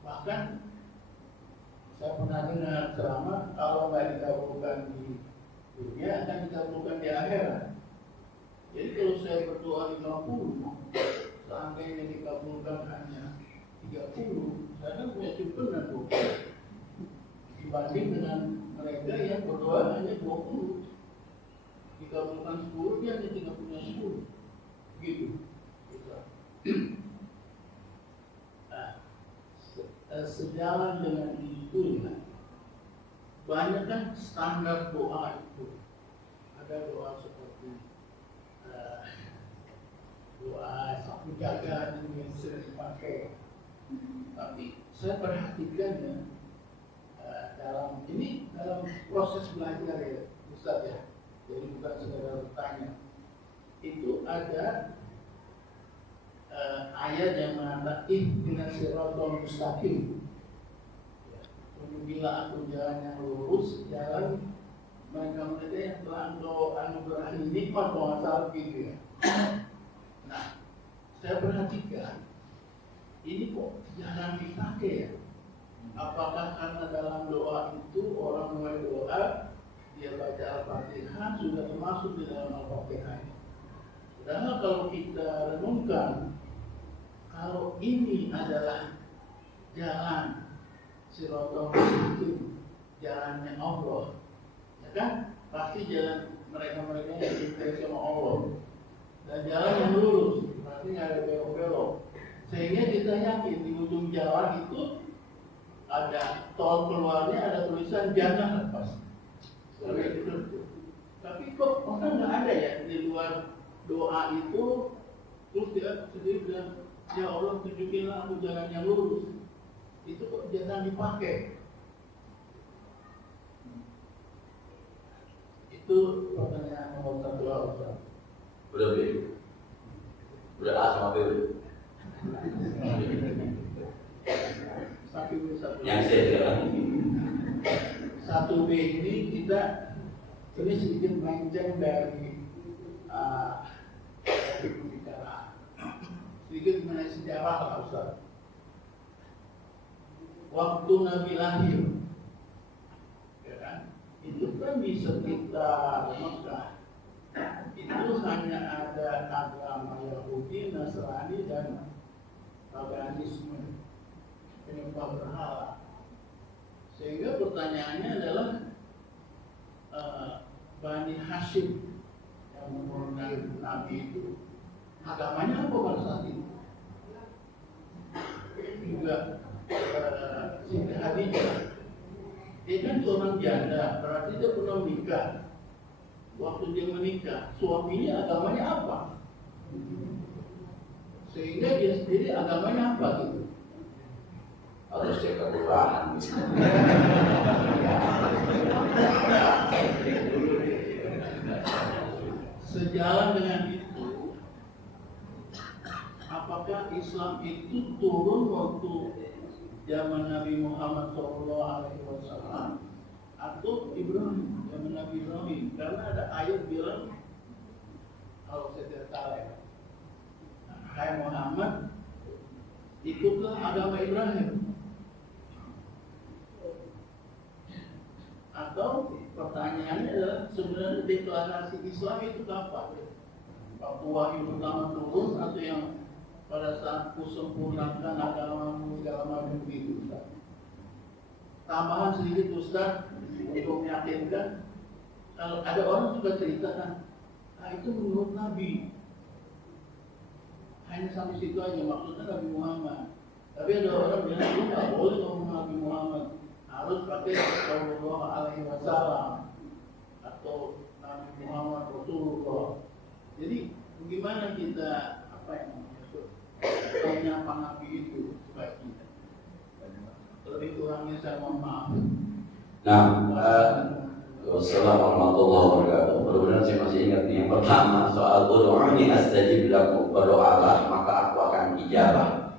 Bahkan saya pernah dengar ceramah, kalau nggak dikabulkan di dunia akan dikabulkan di akhirat. Jadi kalau saya berdoa 50, seandainya dikabulkan hanya 30, saya kan punya simpenan 20. Dibanding dengan mereka yang berdoa hanya 20, dikabulkan 10, dia hanya tidak punya 10. Gitu. Sejalan dengan itu ya, banyak kan standar doa itu. Ada doa seperti doa sapu jaga ini yang sering dipakai. Tapi saya perhatikan ya, dalam proses belajar ya Ustaz ya, jadi bukan sekedar bertanya. Itu ada ayat yang mengatakan ihdinas siratal mustaqim. Bila aku jalan yang lurus, jalan mereka yang telah engkau anugerahi nikmat muasal gitu ya. Nah, saya perhatikan ini kok jarang dipakai ya. Apakah karena dalam doa itu orang mulai doa dia baca Al-Fatihah sudah termasuk di dalam Al-Fatihah. Padahal kalau kita renungkan, kalau ini adalah jalan Siratal Mustaqim, jalannya Allah, ya kan? pasti jalan mereka-mereka yang dicintai sama Allah. Dan jalan yang lurus, berarti nggak ada belok-belok. Sehingga kita yakin di ujung jalan itu ada tol keluarnya, ada tulisan jangan lepas. Tapi kok orang nggak ada ya di luar doa itu, terus dia sendiri bilang, ya Allah tunjukinlah aku jalan yang lurus. Itu kok jangan dipakai. Itu pertanyaan nomor satu Allah. Udah B, udah A sama B. Yang C sekarang. 1B ini kita ini sedikit melenceng dari bicara sedikit mengenai sejarah lah Ustaz. Waktu Nabi lahir, ya kan? Itu kan di sekitar Mekah itu hanya ada agama Yahudi, Nasrani dan paganisme, penyembah berhala. Sehingga pertanyaannya adalah Bani Hashim yang menurunkan Nabi itu agamanya apa pada saat itu? Juga Siti Khadijah, dia kan seorang janda, berarti dia pernah menikah. Waktu dia menikah, suaminya agamanya apa? Sehingga dia sendiri agamanya apa gitu? Harus cek Al-Quran. Sejalan dengan itu, apakah Islam itu turun waktu zaman Nabi Muhammad SAW atau Ibrahim, zaman Nabi Ibrahim? Karena ada ayat bilang, kalau saya tidak salah ya, hai Muhammad, ikutlah agama Ibrahim. Atau pertanyaannya adalah sebenarnya deklarasi Islam itu kapan? Waktu wahyu pertama turun atau yang pada saat kusempurnakan agamamu segala macam begitu Ustaz? Tambahan sedikit Ustaz untuk meyakinkan, kalau ada orang juga ceritakan, itu menurut Nabi. Hanya sampai situ aja, maksudnya Nabi Muhammad. Tapi ada orang bilang, itu nggak boleh ngomong Nabi Muhammad, harus pakai Sallallahu Alaihi Wasallam atau Nabi Muhammad Rasulullah. Jadi bagaimana kita menyapa Nabi itu sebaiknya? Lebih kurangnya saya mohon maaf. Nah, Wassalamualaikum warahmatullahi wabarakatuh. Mudah-mudahan saya masih ingat nih. Yang pertama soal ud'uuni astajib lakum, berdoalah maka aku akan ijabah.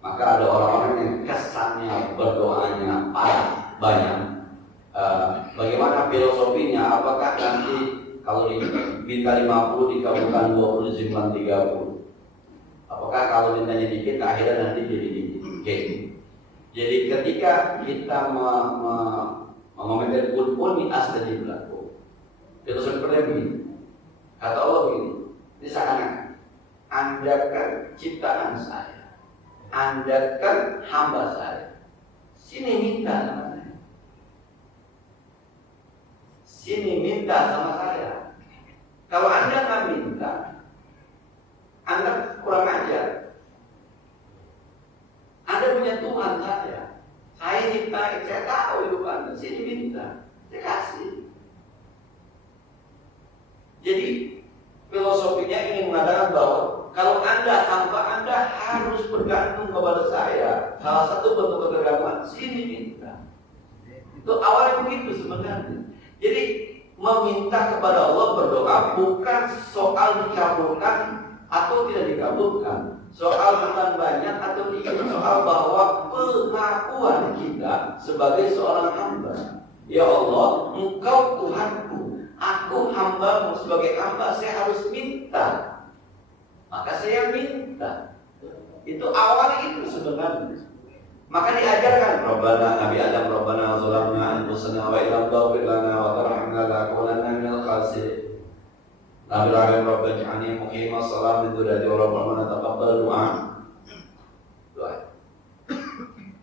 Maka ada orang-orang yang kesannya berdoanya parah banyak. Bagaimana filosofinya? Apakah nanti kalau minta 50 dikabulkan 20 simpan 30? Apakah kalau mintanya dikit akhirnya nanti jadi dikit? Jadi ketika kita mengomentari ud'uuni astajib lakum, itu seperti begini. Kata Allah begini, ini seakan-akan Anda kan ciptaan saya, Anda kan hamba saya, sini minta sama saya, sini minta sama saya. Kalau Anda nggak minta, Anda kurang ajar. Anda punya Tuhan saya minta, saya tahu hidup Anda, sini minta, saya kasih. Jadi filosofinya ingin mengatakan bahwa kalau Anda hamba, Anda harus bergantung kepada saya. Salah satu bentuk ketergantungan, sini minta. Itu awalnya begitu sebenarnya. Jadi meminta kepada Allah, berdoa bukan soal dikabulkan atau tidak dikabulkan, soal bukan banyak atau tidak, soal bahwa pengakuan kita sebagai seorang hamba. Ya Allah, Engkau Tuhanku, aku hambamu. Sebagai hamba saya harus minta, maka saya minta. Itu awalnya itu sebenarnya. Maka diajarkan Rabbana, Nabi Adam, Rabbana zalamna anfusana wa illam taghfir lana wa tarhamna lanakunanna minal khasirin. Nabi Adam, Rabbana ij'alni muqimas shalah wa dzurriyyati Rabbana taqabbal du'a.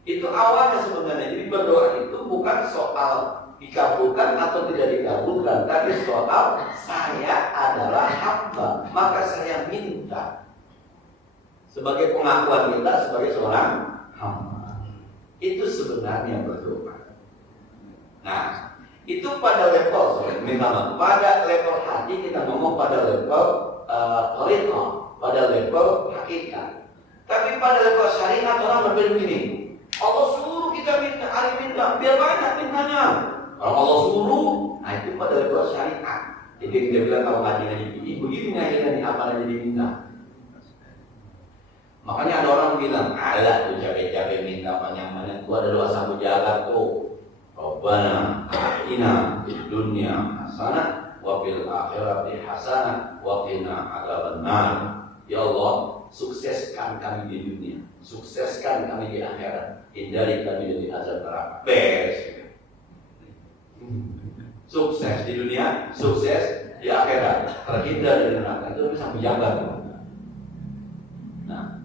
Itu awalnya sebenarnya. Jadi berdoa itu bukan soal dikabulkan atau tidak dikabulkan, tapi soal saya adalah hamba, maka saya minta sebagai pengakuan kita sebagai seorang hamba. Itu sebenarnya berdoa. Nah, itu pada level pada level hati kita ngomong pada level pada level hakikat. Tapi pada level syariat orang berbeda begini. Allah suruh kita minta, biar banyak mintanya. Kalau Allah suruh, nah itu pada level syariat. Jadi kita bilang kalau ngaji begini ngaji apa aja diminta. Makanya ada orang bilang, alah tuh capek-capek minta banyak-banyak. Gua ada doa sabu jagat tuh. Rabbana atina fid dunya hasanah wa fil akhirati hasanah wa qina adzabannar. Ya Allah, sukseskan kami di dunia, sukseskan kami di akhirat, hindari kami dari azab neraka. Beres. Sukses di dunia, sukses di akhirat, terhindar dari neraka. Itu bisa menjaga. Nah,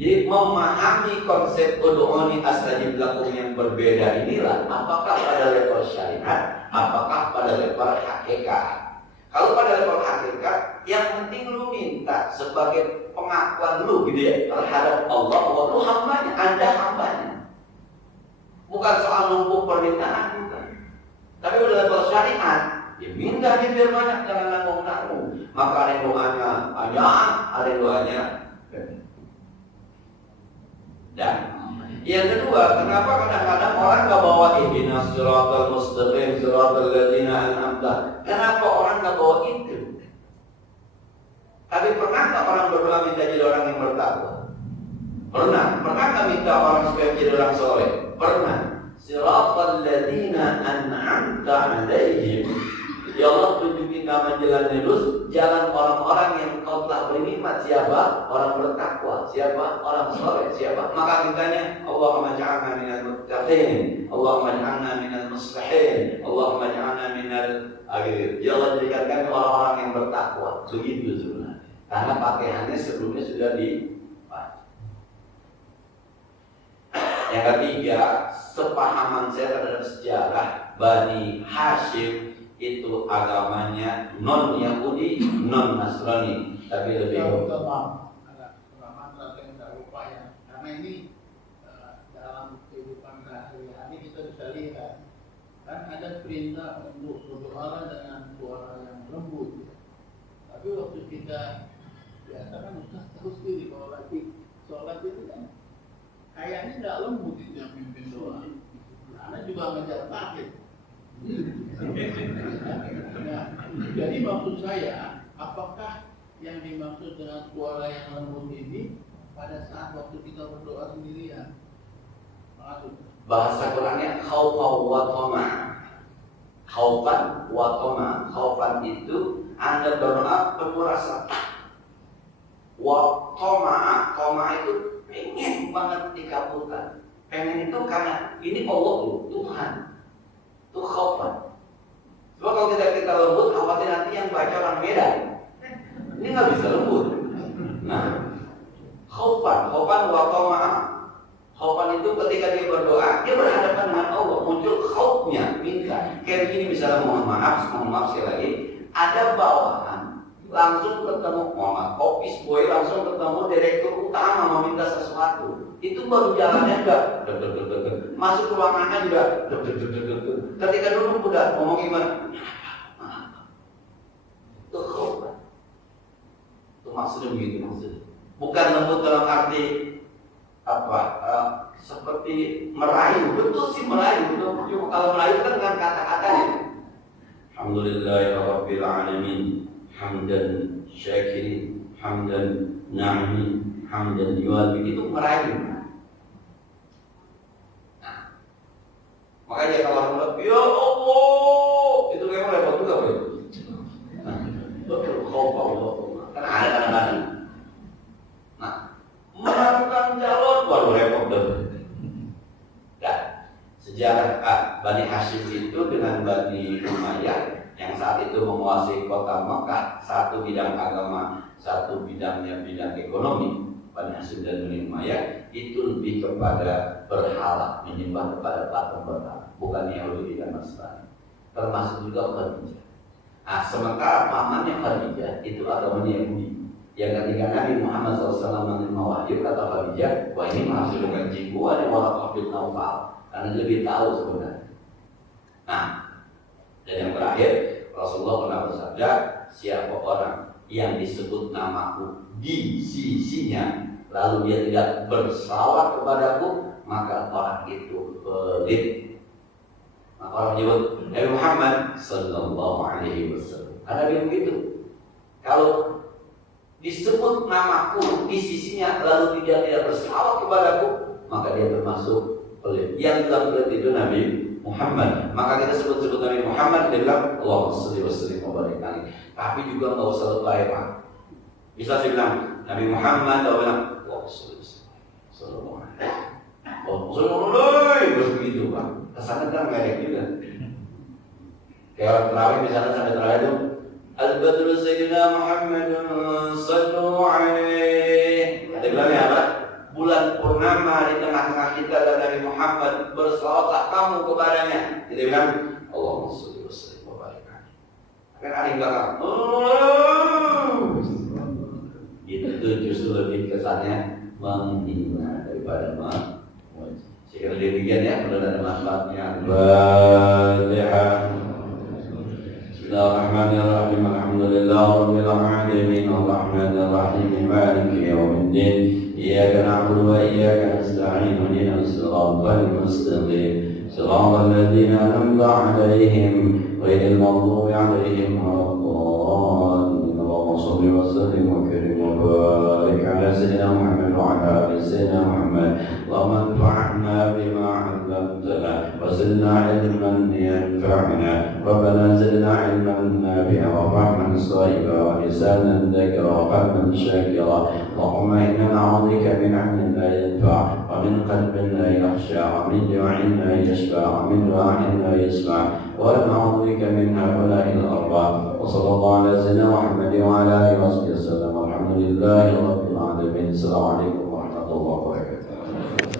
jadi memahami konsep ud'uni astajib lakum yang berbeda inilah apakah pada level syariat, apakah pada level hakikat. Kalau pada level hakikat, yang penting lu minta sebagai pengakuan lu gitu ya terhadap Allah bahwa lu hambanya, Anda hambanya. Bukan soal numpuk permintaan, bukan. Tapi pada level syariat, ya minta biar banyak, jangan nanggung-nanggung. Maka ada yang doanya banyak, ada yang doanya dan yang kedua, kenapa kadang-kadang orang nggak bawa ihdinas siratal mustaqim siratal ladzina an'amta? Kenapa orang nggak bawa itu? Tapi pernah nggak orang berdoa minta jadi orang yang bertakwa? Pernah nggak minta orang supaya jadi orang soleh? Pernah. Siratal ladzina an'amta alaihim. Ya Allah, tunjukin nama jalan lurus, jalan orang-orang yang Kau telah beri nikmat. Siapa? Orang bertakwa. Siapa? Orang soleh. Siapa? Maka mintanya, Allahumma ja'alna minal muttaqin, Allahumma ja'alna minal muslihin, Allahumma ja'alna minal akhir. Ya Allah, jadikan kami orang-orang yang bertakwa. Begitu sebenarnya. Karena pakaiannya sebelumnya sudah dipakai. Yang ketiga, sepahaman saya terhadap sejarah Bani Hashim itu agamanya non Yahudi, non Nasrani, tapi lebih karena ini dalam kehidupan sehari-hari kita bisa lihat kan ada perintah untuk berdoa dengan suara yang lembut. Tapi waktu kita biasa kan Ustaz terus diri kalau lagi sholat itu kan kayaknya tidak lembut itu yang pimpin doa. Karena juga ngejar target. Nah, jadi maksud saya, apakah yang dimaksud dengan suara yang lembut ini pada saat waktu kita berdoa sendirian? Maksud bahasa Qurannya khaufan wa tama. Khaufan wa tama. Khaufan itu Anda berdoa penuh rasa. Wa tama itu pengen banget dikabulkan. Pengen itu karena ini Allah Tuhan. Itu khaufan. Sebab kalau kita lembut, khawatir nanti yang baca orang Medan. Ini nggak bisa lembut. Nah, khaufan wa tama'a. Khaufan itu ketika dia berdoa, dia berhadapan dengan Allah, muncul khaufnya, minta. Kayak begini misalnya, mohon maaf sekali lagi, ada bawahan langsung ketemu office boy langsung ketemu direktur utama meminta sesuatu. Itu baru jalannya enggak masuk ruangannya juga ketika duduk udah ngomong gimana itu khaufan. Itu maksudnya begitu maksudnya. Bukan lembut dalam arti seperti merayu. Betul sih merayu. Cuma kalau merayu kan dengan kata-katanya. Alhamdulillahirabbil alamin. Hamdan syakirin, hamdan na'min, hamdan yuwafi. Itu merayu. Nah, makanya kalau orang bilang, ya Allah, itu memang repot juga, Bro. Nah, betul, khaufan Allah. Kan ada kadang-kadang. Nah, menentukan calon, baru repot tuh. Nah, sejarah Bani Hashim itu dengan Bani Umayyah yang saat itu menguasai kota Mekah, satu bidang agama, satu bidangnya bidang ekonomi. Bani Hashim dan Bani Umayyah itu lebih kepada berhala, menyembah kepada patung berhala, bukan Yahudi dan Nasrani. Termasuk juga Khadijah. Nah, sementara pamannya Khadijah itu agamanya Yahudi. Yang ketika Nabi Muhammad SAW menerima wahyu, kata Khadijah, wah ini masih bukan jiwa nih Waraqah bin Naufal, karena dia lebih tahu sebenarnya. Nah, dan yang terakhir, Rasulullah pernah bersabda, siapa orang yang disebut namaku di sisinya, lalu dia tidak bersalawat kepadaku, maka orang itu pelit. Maka orang menyebut Nabi Muhammad Sallallahu Alaihi Wasallam. Karena dia begitu. Kalau disebut namaku di sisinya, lalu dia tidak bersalawat kepadaku, maka dia termasuk pelit. Yang bilang pelit itu Nabi Muhammad. Maka kita sebut-sebut Nabi Muhammad, dia bilang Allahumma shalli wa sallim wa barik alaihi. Tapi juga nggak usah lebay, Pak. Bisa saya bilang Nabi Muhammad, atau bilang Allahumma shalli wa sallim wa barik alaihi. Terus begitu, Pak. Kesannya kan merek juga. Kayak orang terawih misalnya sampai terawih itu Al-Badru Sayyidina Muhammadun Sallu Alaihi. Ada bilangnya apa? Bulan purnama di tengah-tengah kita dan Nabi Muhammad, bersalawatlah kamu kepadanya. Kita bilang Allahumma shalli wa sallim wa barik alaihi. Kan ada yang belakang. Itu justru lebih kesannya menghina daripada memuji. Sekali demikian ya, mudah ada manfaatnya. Al-Fatihah. Bismillahirrahmanirrahim. Alhamdulillahirabbil alamin. Arrahmanirrahim. Maliki yaumiddin. Iyyaka na'budu wa iyyaka nasta'in. Ihdinas siratal mustaqim. Siratal ladzina an'amta 'alaihim ghairil maghdubi 'alaihim waladdallin. Allahumma shalli wa sallim wa karim wa barik 'ala sayyidina Muhammad wa 'ala ali sayyidina Muhammad. اللهم انفعنا بما علمتنا وزدنا علما ينفعنا ربنا زدنا علما نافعا وفهما صائبا ولسانا ذكرا وقلبا شاكرا اللهم انا نعوذ بك من علم لا ينفع ومن قلب لا يخشع ومن جوع لا يشبع ومن دعاء لا يسمع ونعوذ بك من هؤلاء الاربع وصلى الله على سيدنا محمد وعلى اله وصحبه وسلم والحمد لله رب العالمين. السلام عليكم ورحمه الله وبركاته.